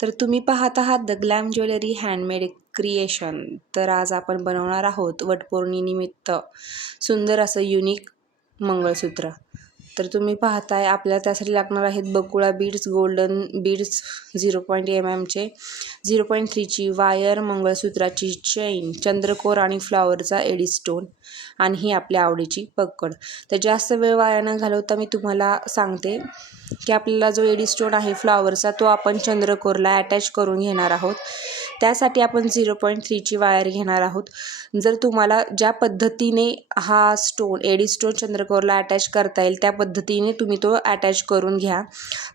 तर तुम्ही पाहत आहात the glam jewellery handmade creation. तर आज आपण बनवणार आहोत वटपौर्णिमेनिमित्त सुंदर असं युनिक मंगळसूत्र। तर तुम्ही पाहताय आपल्याला त्यासाठी लागणार आहेत बकुळा बीड्स, गोल्डन बीड्स 0.1 0.3ची वायर, मंगळसूत्राची चेन, चंद्रकोर आणि फ्लॉवरचा एडी स्टोन आणि ही आपल्या आवडीची पक्कड। तर जास्त वेळ वाया न घालवता मी तुम्हाला सांगते की आपल्याला जो एडी स्टोन आहे फ्लॉवरचा तो आपण चंद्रकोरला अटॅच करून घेणार आहोत। त्यासाठी आपण 0.3ची वायर घेणार आहोत। जर तुम्हाला ज्या पद्धतीने हा स्टोन एडी स्टोन चंद्रकोरला अटॅच करता येईल त्या पद्धतीने तुम्ही तो अटॅच करून घ्या।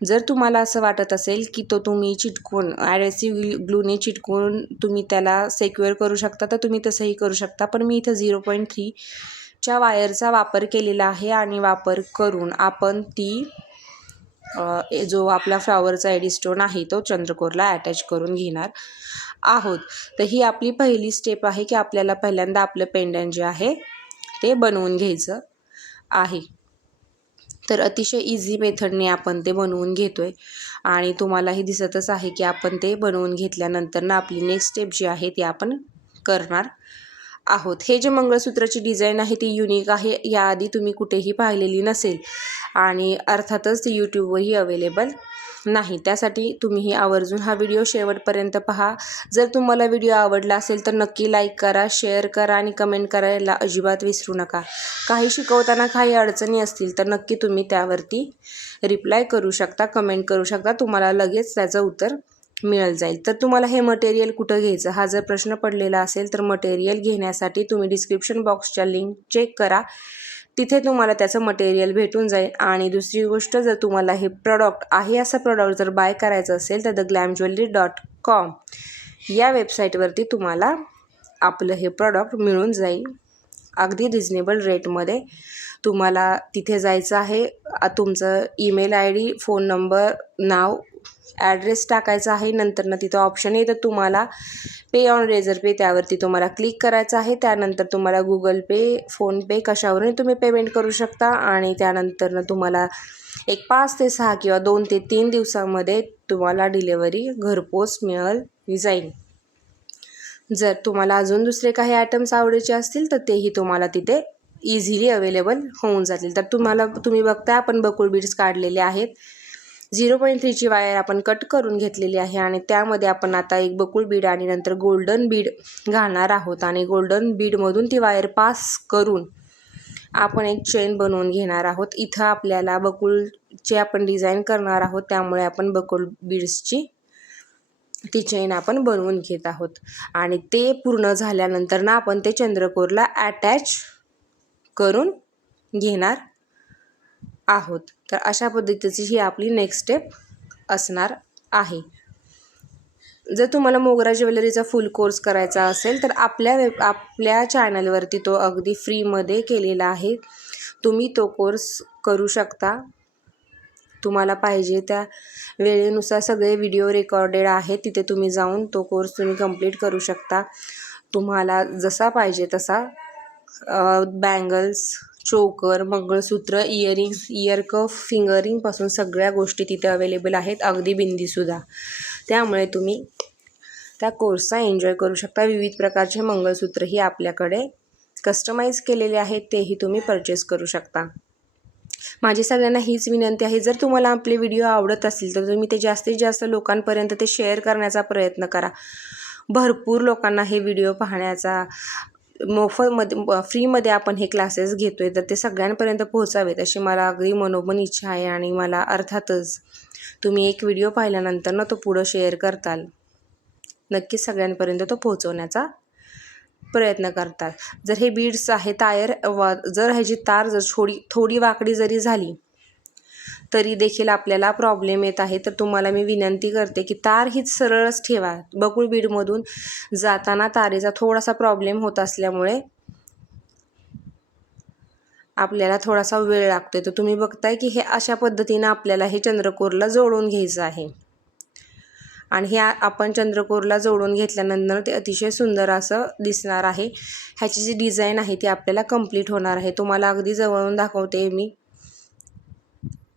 जर तुम्हाला असं वाटत असेल की तो तुम्ही चिटकून ॲडेसिव्ह ग्लूने चिटकून तुम्ही त्याला सिक्युअर करू शकता तर तुम्ही तसंही करू शकता, पण मी इथं 0.3च्या वायरचा वापर केलेला आहे आणि वापर करून आपण ती जो आपला फ्लॉवरचा एडी स्टोन आहे तो चंद्रकोरला अटॅच करून घेणार आहोत। तर ही आपली पहिली स्टेप आहे की आपल्याला पहिल्यांदा आपलं पेंडंट जे आहे ते बनवून घ्यायचं आहे। तर अतिशय इझी मेथडने आपण ते बनवून घेतोय आणि तुम्हालाही दिसतच आहे की आपण ते बनवून घेतल्यानंतर ना आपली नेक्स्ट स्टेप जी आहे ती आपण करणार आहोत। हे जे मंगळसूत्राची डिझाईन आहे ती युनिक आहे, याआधी तुम्ही कुठेही पाहिलेली नसेल आणि अर्थातच ती यूट्यूबवरही अवेलेबल नाही। त्यासाठी तुम्ही आवर्जून हा व्हिडिओ शेवटपर्यंत पहा। जर तुम्हाला व्हिडिओ आवडला असेल तर नक्की लाईक करा, शेअर करा आणि कमेंट करायला अजिबात विसरू नका। काही शिकवताना काही अडचणी असतील तर नक्की तुम्ही त्यावरती रिप्लाय करू शकता, कमेंट करू शकता, तुम्हाला लगेच त्याचं उत्तर मिळत जाईल। तर तुम्हाला हे मटेरियल कुठं घ्यायचं हा जर प्रश्न पडलेला असेल तर मटेरियल घेण्यासाठी तुम्ही डिस्क्रिप्शन बॉक्सच्या लिंक चेक करा, तिथे तुम्हाला त्याचं मटेरियल भेटून जाईल। आणि दुसरी गोष्ट, जर तुम्हाला हे प्रॉडक्ट आहे असं प्रॉडक्ट जर बाय करायचं असेल तर theglamjewelry.com या वेबसाईटवरती तुम्हाला आपलं हे प्रॉडक्ट मिळून जाईल अगदी रिजनेबल रेटमध्ये। तुम्हाला तिथे जायचं आहे, तुमचं ईमेल ID, फोन नंबर, नाव, ॲड्रेस टाकायचा आहे। नंतर तिथं ऑप्शन आहे तर तुम्हाला पे ऑन रेझर पे त्यावरती तुम्हाला क्लिक करायचं आहे। त्यानंतर तुम्हाला गुगल पे, फोनपे कशावरून तुम्ही पेमेंट करू शकता आणि त्यानंतर तुम्हाला एक 5 ते 6 किंवा 2 ते 3 दिवसामध्ये तुम्हाला डिलेवरी घरपोच मिळाली जाईल। जर तुम्हाला अजून दुसरे काही आयटम्स आवडायचे असतील तर तेही तुम्हाला तिथे इझिली अवेलेबल होऊन जातील। तर तुम्ही बघताय आपण बकुळ बीड्स काढलेले आहेत, 0.3ची वायर आपण कट करून घेतलेली आहे आणि त्यामध्ये आपण आता एक बकुळ बीड आणि नंतर गोल्डन बीड घालणार आहोत आणि गोल्डन बीडमधून ती वायर पास करून आपण एक चेन बनवून घेणार आहोत। इथं आपल्याला बकुळची आपण डिझाईन करणार आहोत, त्यामुळे आपण बकुळ बीड्सची ती चेन आपण बनवून घेत आहोत आणि ते पूर्ण झाल्यानंतर ना आपण ते चंद्रकोरला अटॅच करून घेणार आहोत। तर अशा पद्धतीची ही आपली नेक्स्ट स्टेप असणार आहे। जर तुम्हाला मोगरा ज्वेलरीचा फुल कोर्स करायचा असेल तर आपल्या चॅनलवरती तो अगदी फ्रीमध्ये केलेला आहे, तुम्ही तो कोर्स करू शकता। तुम्हाला पाहिजे त्या वेळेनुसार सगळे व्हिडिओ रेकॉर्डेड आहेत, तिथे तुम्ही जाऊन तो कोर्स तुम्ही कंप्लीट करू शकता। तुम्हाला जसा पाहिजे तसा बँगल्स, चोकर, मंगळसूत्र, इयरिंग्स, इयर कफ, फिंगरिंगपासून सगळ्या गोष्टी तिथे अवेलेबल आहेत, अगदी बिंदीसुद्धा। त्यामुळे तुम्ही त्या कोर्सचा एन्जॉय करू शकता। विविध प्रकारचे मंगळसूत्रही आपल्याकडे कस्टमाइज केलेले आहेत, तेही तुम्ही परचेस करू शकता। माझी सगळ्यांना हीच विनंती आहे, जर तुम्हाला आपले व्हिडिओ आवडत असतील तर तुम्ही ते जास्तीत जास्त लोकांपर्यंत ते शेअर करण्याचा प्रयत्न करा। भरपूर लोकांना हे व्हिडिओ पाहण्याचा मोफतमध्ये फ्रीमध्ये आपण हे क्लासेस घेतोय तर ते सगळ्यांपर्यंत पोहोचावेत अशी मला अगदी मनोमन इच्छा आहे आणि मला अर्थातच तुम्ही एक व्हिडिओ पाहिल्यानंतर ना तो पुढं शेअर करताल, नक्कीच सगळ्यांपर्यंत तो पोहोचवण्याचा प्रयत्न करतात। जर हे बीड्स आहे जर ह्याची तार जर थोडी वाकडी जरी झाली तरी देखील आपल्याला प्रॉब्लेम येत आहे, तर तुम्हाला मी विनंती करते की तार हीच सरळच ठेवा। बकुळ बीडमधून जाताना तारेचा थोडासा प्रॉब्लेम होत असल्यामुळे आपल्याला थोडासा वेळ लागतोय। तर तुम्ही बघताय की हे अशा पद्धतीनं आपल्याला हे चंद्रकोरला जोडून घ्यायचं आहे आणि हे आपण चंद्रकोरला जोडून घेतल्यानंतर ते अतिशय सुंदर असं दिसणार आहे। ह्याची जी डिझाईन आहे ती आपल्याला कंप्लीट होणार आहे। तुम्हाला अगदी जवळून दाखवते मी।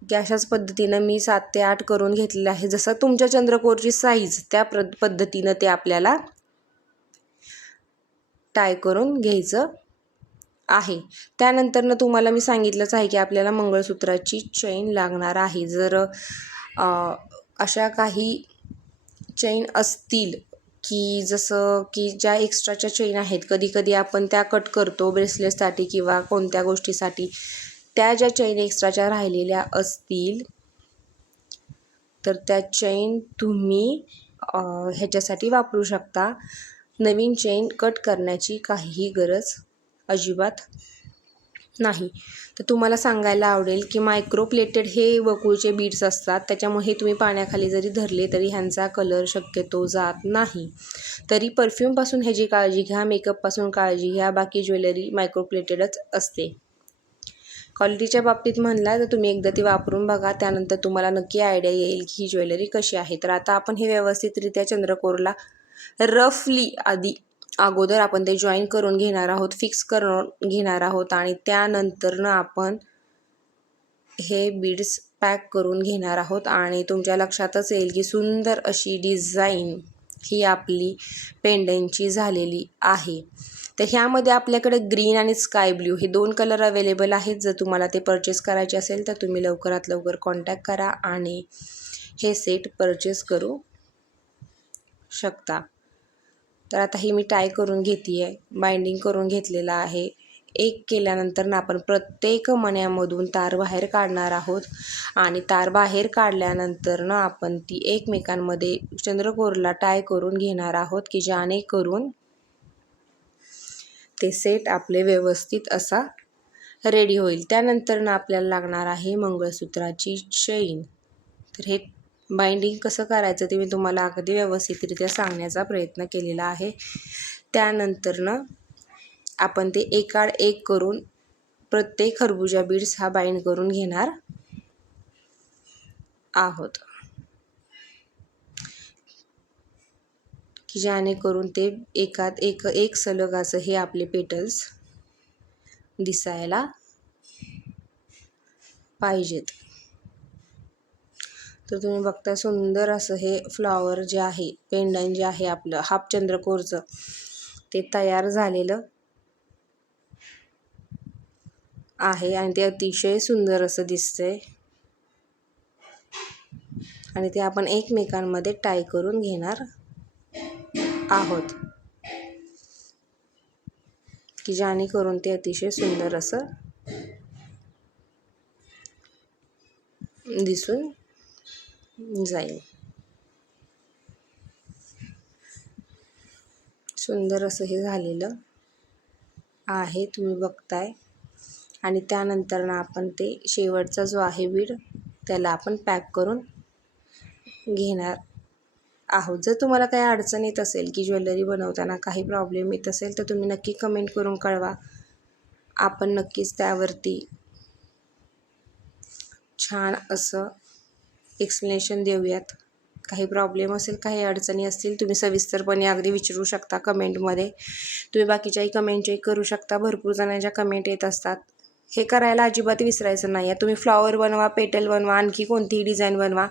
की अशाच पद्धतीनं मी 7 ते 8 करून घेतलेलं आहे. जसं तुमच्या चंद्रकोरची साईज त्या पद्धतीनं ते आपल्याला टाय करून घ्यायचं आहे. त्यानंतरनं तुम्हाला मी सांगितलंच आहे की आपल्याला मंगळसूत्राची चेन लागणार आहे. जर अशा काही चेन असतील की जसं की ज्या एक्स्ट्राच्या चेन आहेत, कधी कधी आपण त्या कट करतो ब्रेसलेटसाठी किंवा कोणत्या गोष्टीसाठी, त्या ज्या चेन एक्स्ट्राच्या राहिलेल्या असतील तर त्या चेन तुम्ही ह्याच्यासाठी वापरू शकता. नवीन चेन कट करण्याची काहीही गरज अजिबात नाही. तर तुम्हाला सांगायला आवडेल की मायक्रोप्लेटेड हे वकूळचे बीड्स असतात, त्याच्यामुळे तुम्ही पाण्याखाली जरी धरले तरी ह्यांचा कलर शक्यतो जात नाही. तरी परफ्यूमपासून ह्याची काळजी घ्या, मेकअपपासून काळजी घ्या, बाकी ज्वेलरी मायक्रोप्लेटेडच असते. क्वालिटीच्या बाबतीत म्हणला तर तुम्ही एकदा ती वापरून बघा, त्यानंतर तुम्हाला नक्की आयडिया येईल की ही ज्वेलरी कशी आहे. तर आता आपण हे व्यवस्थितरित्या चंद्रकोरला रफली अगोदर आपण ते जॉईन करून घेणार आहोत, फिक्स करून घेणार आहोत आणि त्यानंतरनं आपण हे बीड्स पॅक करून घेणार आहोत. आणि तुमच्या लक्षातच येईल की सुंदर अशी डिझाईन ही आपली पेंडंटची झालेली आहे. तर ह्यामध्ये आपल्याकडे ग्रीन आणि स्काय ब्ल्यू हे 2 कलर अवेलेबल आहेत. जर तुम्हाला ते परचेस करायचे असेल तर तुम्ही लवकरात लवकर कॉन्टॅक्ट करा आणि हे सेट परचेस करू शकता. तर आता ही मी टाय करून घेते आहे, बाइंडिंग करून घेतलेलं आहे. एक केल्यानंतर ना आपण प्रत्येक मण्यामधून तार बाहेर काढणार आहोत आणि तार बाहेर काढल्यानंतर ना आपण ती एकमेकांमध्ये चंद्रकोरला टाय करून घेणार आहोत की जेणेकरून ते सेट आपले व्यवस्थित असा रेडी होईल. त्यानंतर ना आपल्याला लागणार आहे मंगळसूत्राची चेन. तर हे बाइंडिंग कसं करायचं ते मी तुम्हाला अगदी व्यवस्थितरित्या सांगण्याचा प्रयत्न केलेला आहे. त्यानंतरनं आपण ते एकाड एक करून प्रत्येक खरबुजा बीड्स हा बाइंड करून घेणार आहोत की जेणेकरून ते एकात एक सलग असं हे आपले पेटल्स दिसायला पाहिजेत. तर तुम्ही बघता सुंदर असं हे फ्लॉवर जे आहे, पेंडंट जे आहे आपलं हाफ चंद्रकोरचं, ते तयार झालेलं आहे आणि ते अतिशय सुंदर असं दिसतंय. आणि ते आपण एकमेकांमध्ये टाय करून घेणार आहोत की जेणेकरून ते अतिशय सुंदर असं दिसून जाईल. सुंदर असं हे झालेलं आहे, तुम्ही बघताय. आणि त्यानंतर ना आपण ते शेवटचा जो आहे बीड त्याला आपण पॅक करून घेणार आहोत. जर तुम्हाला काही अडचण येत असेल की ज्वेलरी बनवताना काही प्रॉब्लेम येत असेल तर तुम्ही नक्की कमेंट करून कळवा. आपण नक्कीच त्यावरती छान असं एक्सप्लेनेशन देऊयात. काही प्रॉब्लेम असेल, काही अडचणी असतील, तुम्ही सविस्तरपणे अगदी विचारू शकता कमेंटमध्ये. तुम्ही बाकीच्याही कमेंट चेक करू शकता. भरपूर जणांच्या कमेंट येत असतात. हे करायला अजिबात विसरायचं नाही आहे. तुम्ही फ्लॉवर बनवा, पेटल बनवा, आणखी कोणतीही डिझाईन बनवा,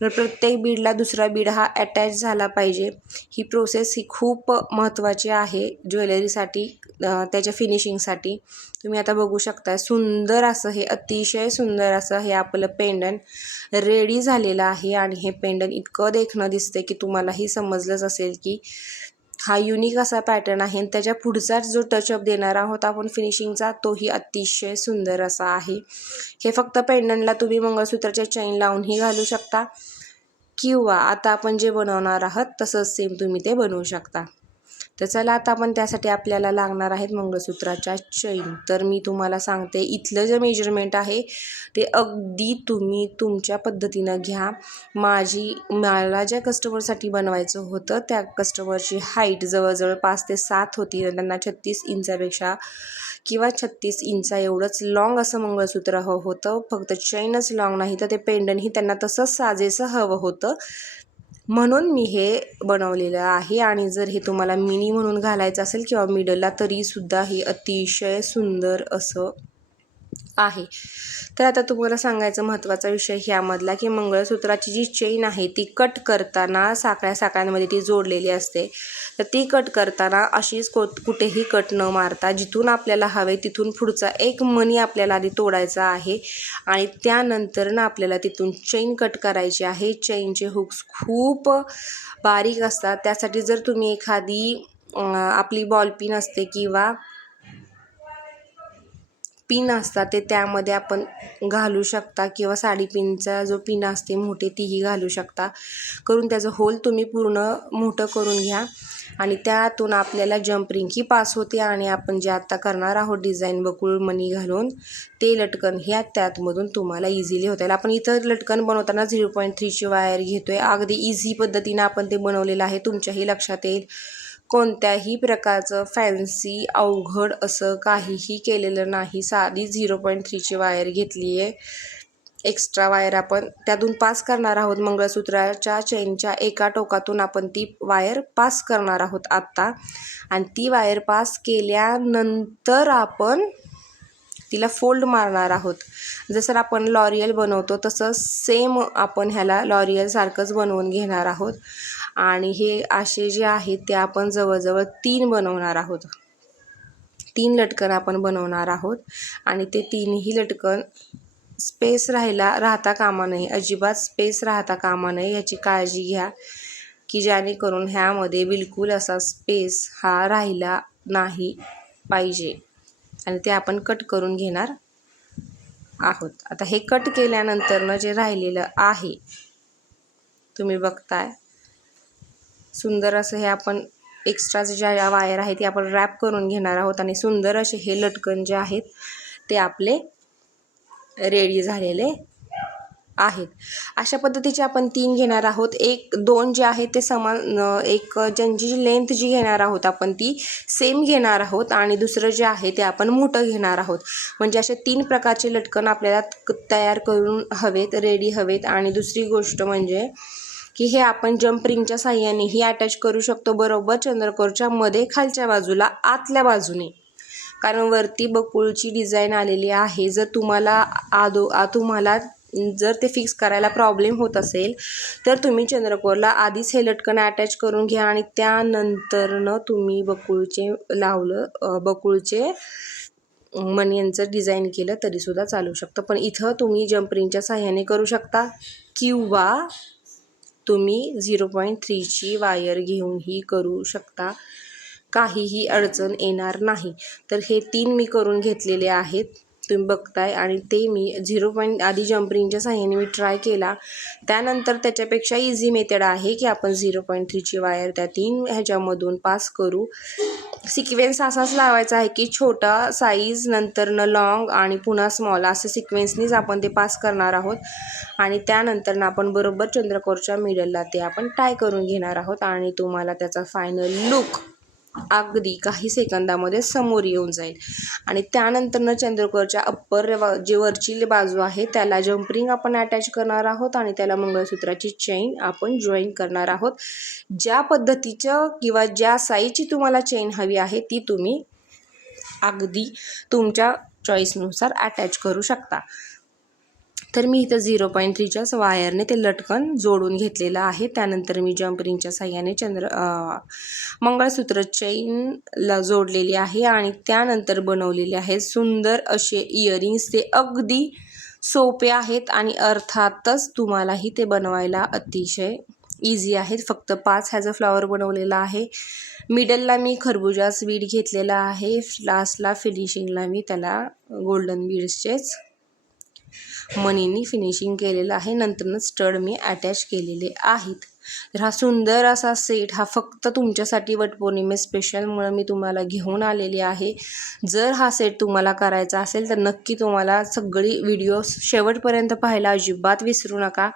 प्रत्येक बीडला दुसरा बीड हा अटॅच झाला पाहिजे. ही प्रोसेस ही खूप महत्त्वाची आहे ज्वेलरीसाठी, त्याच्या फिनिशिंगसाठी. तुम्ही आता बघू शकता सुंदर असं हे अतिशय सुंदर असं हे आपलं पेंडंट रेडी झालेलं आहे. आणि हे पेंडंट इतकं देखणं दिसतं की तुम्हालाही समजलंच असेल की हा युनिक असा पॅटर्न आहे. आणि त्याच्या पुढचाच जो टचअप देणार आहोत आपण फिनिशिंगचा, तोही अतिशय सुंदर असा आहे. हे फक्त पेंडंटला तुम्ही मंगळसूत्राच्या चेन लावूनही घालू शकता किंवा आता आपण जे बनवणार आहात तसंच सेम तुम्ही ते बनवू शकता. तर चला आता आपण त्यासाठी आपल्याला लागणार आहेत मंगळसूत्राच्या चेन. तर मी तुम्हाला सांगते, इथलं जे मेजरमेंट आहे ते अगदी तुम्ही तुमच्या पद्धतीनं घ्या. मला ज्या कस्टमरसाठी बनवायचं होतं त्या कस्टमरची हाईट जवळजवळ 5 ते 7 होती. त्यांना 36 इंचापेक्षा किंवा 36 इंचा एवढंच लॉंग असं मंगळसूत्र हवं होतं. फक्त चेनच लॉंग नाही तर ते पेंडंटही त्यांना तसंच साजेसं हवं होतं, म्हणून मी हे बनवलेलं आहे. आणि जर हे तुम्हाला मिनी म्हणून घालायचं असेल किंवा मिडलला तरीसुद्धा हे अतिशय सुंदर असं आहे. तर आता तुम्हाला सांगायचा महत्त्वाचा विषय ह्यामधला की मंगळसूत्राची जी चेन आहे ती कट करताना साकळ्यांमध्ये ती जोडलेली असते. तर ती कट करताना अशीच कुठेही कट न मारता जिथून आपल्याला हवे तिथून पुढचा एक मणी आपल्याला आधी तोडायचा आहे आणि त्यानंतर ना आपल्याला तिथून चेन कट करायची आहे. चेनचे हुक्स खूप बारीक असतात. त्यासाठी जर तुम्ही एखादी आपली बॉल पिन असते किंवा पिन असतात ते त्यामध्ये आपण घालू शकता किंवा साडी पिनचा जो पिन असते मोठी तीही घालू शकता. करून त्याचं होल तुम्ही पूर्ण मोठं करून घ्या आणि त्यातून आपल्याला जंप रिंग ही पास होते आणि आपण जे आत्ता करणार आहोत डिझाईन बकुळ मणी घालून ते लटकन ह्या त्यातमधून तुम्हाला इझिली होता येईल. आपण इथं लटकन बनवताना 0.3ची वायर घेतोय. अगदी इझी पद्धतीनं आपण ते बनवलेलं आहे. तुमच्याही लक्षात येईल. कोणत्याही प्रकारचं फॅन्सी अवघड असं काहीही केलेलं नाही. साधी 0.3ची वायर घेतली आहे. एक्स्ट्रा वायर आपण त्यातून पास करणार आहोत. मंगळसूत्राच्या चेनच्या एका टोकातून आपण ती वायर पास करणार आहोत आत्ता आणि ती वायर पास केल्यानंतर आपण तिला फोल्ड मारणार आहोत. जसं आपण लॉरियल बनवतो तसं सेम आपण ह्याला लॉरियल सारखंच बनवून घेणार आहोत आणि हे असे जे आहेत ते आपण जवळजवळ 3 बनवणार आहोत. 3 लटकन आपण बनवणार आहोत आणि ते 3ही लटकन स्पेस राहता कामा नये. अजिबात स्पेस राहता कामा नये याची काळजी घ्या की जेणेकरून ह्यामध्ये बिलकुल असा स्पेस हा राहिला नाही पाहिजे आणि ते आपण कट करून घेणार आहोत. आता हे कट केल्यानंतरनं जे राहिलेलं आहे तुम्ही बघताय सुंदर असं हे आपण एक्स्ट्रा ज्या वायर आहेत ते आपण रॅप करून घेणार आहोत आणि सुंदर असे हे लटकन जे आहेत ते आपले रेडी झालेले आहेत. अशा पद्धतीचे आपण 3 घेणार आहोत. 1-2 जे आहेत ते समान ज्यांची जी लेंथ जी घेणार आहोत आपण ती सेम घेणार आहोत आणि दुसरं जे आहे ते आपण मोठं घेणार आहोत. म्हणजे असे 3 प्रकारचे लटकन आपल्याला तयार करून हवेत, रेडी हवेत. आणि दुसरी गोष्ट म्हणजे की हे आपण जंप रिंगच्या साह्यानेही अटॅच करू शकतो बरोबर चंद्रकोरच्या मध्ये खालच्या बाजूला आतल्या बाजूने. कारण वरती बकुळची डिझाईन आलेली आहे. जर तुम्हाला जर ते फिक्स करायला प्रॉब्लेम होत असेल तर तुम्ही चंद्रकोरला आधीच हे लटकन अटॅच करून घ्या आणि त्यानंतरनं तुम्ही बकुळचे मण्यांचं डिझाईन केलं तरीसुद्धा चालू शकतं. पण इथं तुम्ही जंप रिंगच्या साह्याने करू शकता किंवा तुम्ही 0.3ची वायर घेऊनही करू शकता. काहीही अडचण येणार नाही. तर हे 3 मी करून घेतलेले आहेत तुम्ही बघताय आणि ते मी आधी जंप रिंगच्या साह्याने मी ट्राय केला. त्यानंतर त्याच्यापेक्षा इझी मेथड आहे की आपण 0.3ची वायर त्या 3 ह्याच्यामधून पास करू. सिक्वेन्स असाच लावायचा आहे की छोटा साईज नंतरनं लॉंग आणि पुन्हा स्मॉल असं सिक्वेन्सनीच आपण ते पास करणार आहोत आणि त्यानंतरनं आपण बरोबर चंद्रकोरच्या मिडलला ते आपण टाय करून घेणार आहोत आणि तुम्हाला त्याचा फायनल लुक अगदी काही सेकंदामध्ये समोर येऊन जाईल. आणि त्यानंतरनं चंद्रकोरच्या जे वरची बाजू आहे त्याला जंप रिंग आपण अटॅच करणार आहोत आणि त्याला मंगळसूत्राची चेन आपण जॉईन करणार आहोत. ज्या पद्धतीचं किंवा ज्या साईजची तुम्हाला चेन हवी आहे ती तुम्ही अगदी तुमच्या चॉईसनुसार अटॅच करू शकता. तर मी इथं 0.3च्याच वायरने ते लटकन जोडून घेतलेलं आहे. त्यानंतर मी जंप रिंगच्या साह्याने मंगळसूत्र चेनला जोडलेली आहे आणि त्यानंतर बनवलेले आहेत सुंदर असे इयरिंग्स. ते अगदी सोपे आहेत आणि अर्थातच तुम्हालाही ते बनवायला अतिशय इझी आहेत. फक्त 5 ह्याचं फ्लॉवर बनवलेला आहे. मिडलला मी खरबुजा स्वीट घेतलेला आहे. लास्टला फिनिशिंगला मी त्याला गोल्डन बीड्सचेच मनीनी फिनिशिंग केलेलं आहे. नंतरनं स्टड मी अटॅच केलेले आहेत. तर हा सुंदर असा सेट हा फक्त तुमच्यासाठी वटपौर्णिमे स्पेशलमुळे मी तुम्हाला घेऊन आलेली आहे. जर हा सेट तुम्हाला करायचा असेल तर नक्की तुम्हाला सगळी व्हिडिओ शेवटपर्यंत पाहायला अजिबात विसरू नका.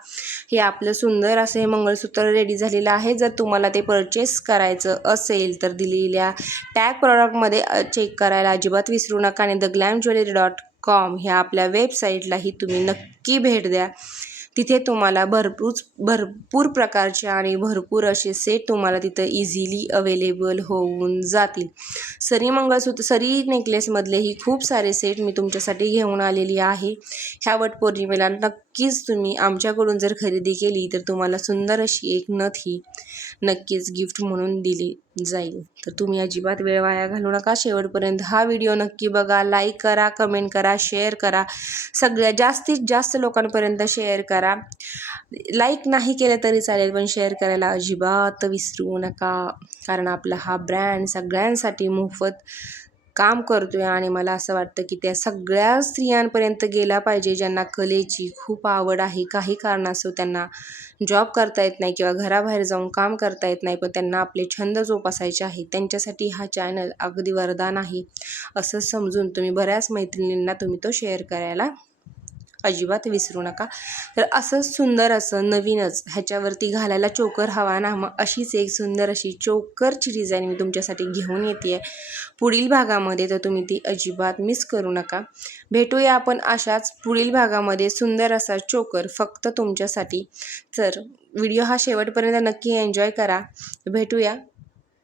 हे आपलं सुंदर असं हे मंगळसूत्र रेडी झालेलं आहे. जर तुम्हाला ते परचेस करायचं असेल तर दिलेल्या टॅग प्रॉडक्टमध्ये चेक करायला अजिबात विसरू नका आणि theglamjewelry.com ह्या आपल्या वेबसाईटलाही तुम्ही नक्की भेट द्या. तिथे तुम्हाला भरपूर प्रकारचे आणि भरपूर असे सेट तुम्हाला तिथं इझिली अवेलेबल होऊन जातील. सरी नेकलेसमधलेही खूप सारे सेट मी तुमच्यासाठी घेऊन आलेली आहे. ह्या वटपौर्णिमेला नक्कीच तुम्ही आमच्याकडून जर खरेदी केली तर तुम्हाला सुंदर अशी एक नथ ही नक्कीच गिफ्ट म्हणून दिली जाईल. तर तुम्ही अजिबात वेळ वाया घालू नका. शेवटपर्यंत हा व्हिडिओ नक्की बघा. लाईक करा, कमेंट करा, शेअर करा. जास्तीत जास्त लोकांपर्यंत शेअर करा. लाईक नाही केलं तरी चालेल, पण शेअर करायला अजिबात विसरू नका. कारण आपला हा ब्रँड सगळ्यांसाठी मोफत काम करतोय आणि मला असं वाटतं की त्या सगळ्या स्त्रियांपर्यंत गेला पाहिजे ज्यांना कलेची खूप आवड आहे. काही कारणास्तव त्यांना जॉब करता येत नाही किंवा घराबाहेर जाऊन काम करता येत नाही, पण त्यांना आपले छंद जोपासायचे आहे. त्यांच्यासाठी हा चॅनल अगदी वरदान आहे असं समजून तुम्ही बऱ्याच मैत्रिणींना तुम्ही तो शेअर करायला अजिबात विसरू नका. तर असं सुंदर असं नवीनच ह्याच्यावरती घालायला चोकर हवा ना, मग अशीच एक सुंदर अशी चोकरची डिझाईन मी तुमच्यासाठी घेऊन येते आहे पुढील भागामध्ये. तर तुम्ही ती अजिबात मिस करू नका. भेटूया आपण अशाच पुढील भागामध्ये सुंदर असा चोकर फक्त तुमच्यासाठी. तर व्हिडिओ हा शेवटपर्यंत नक्की एन्जॉय करा. भेटूया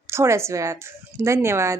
थोड्याच वेळात. धन्यवाद.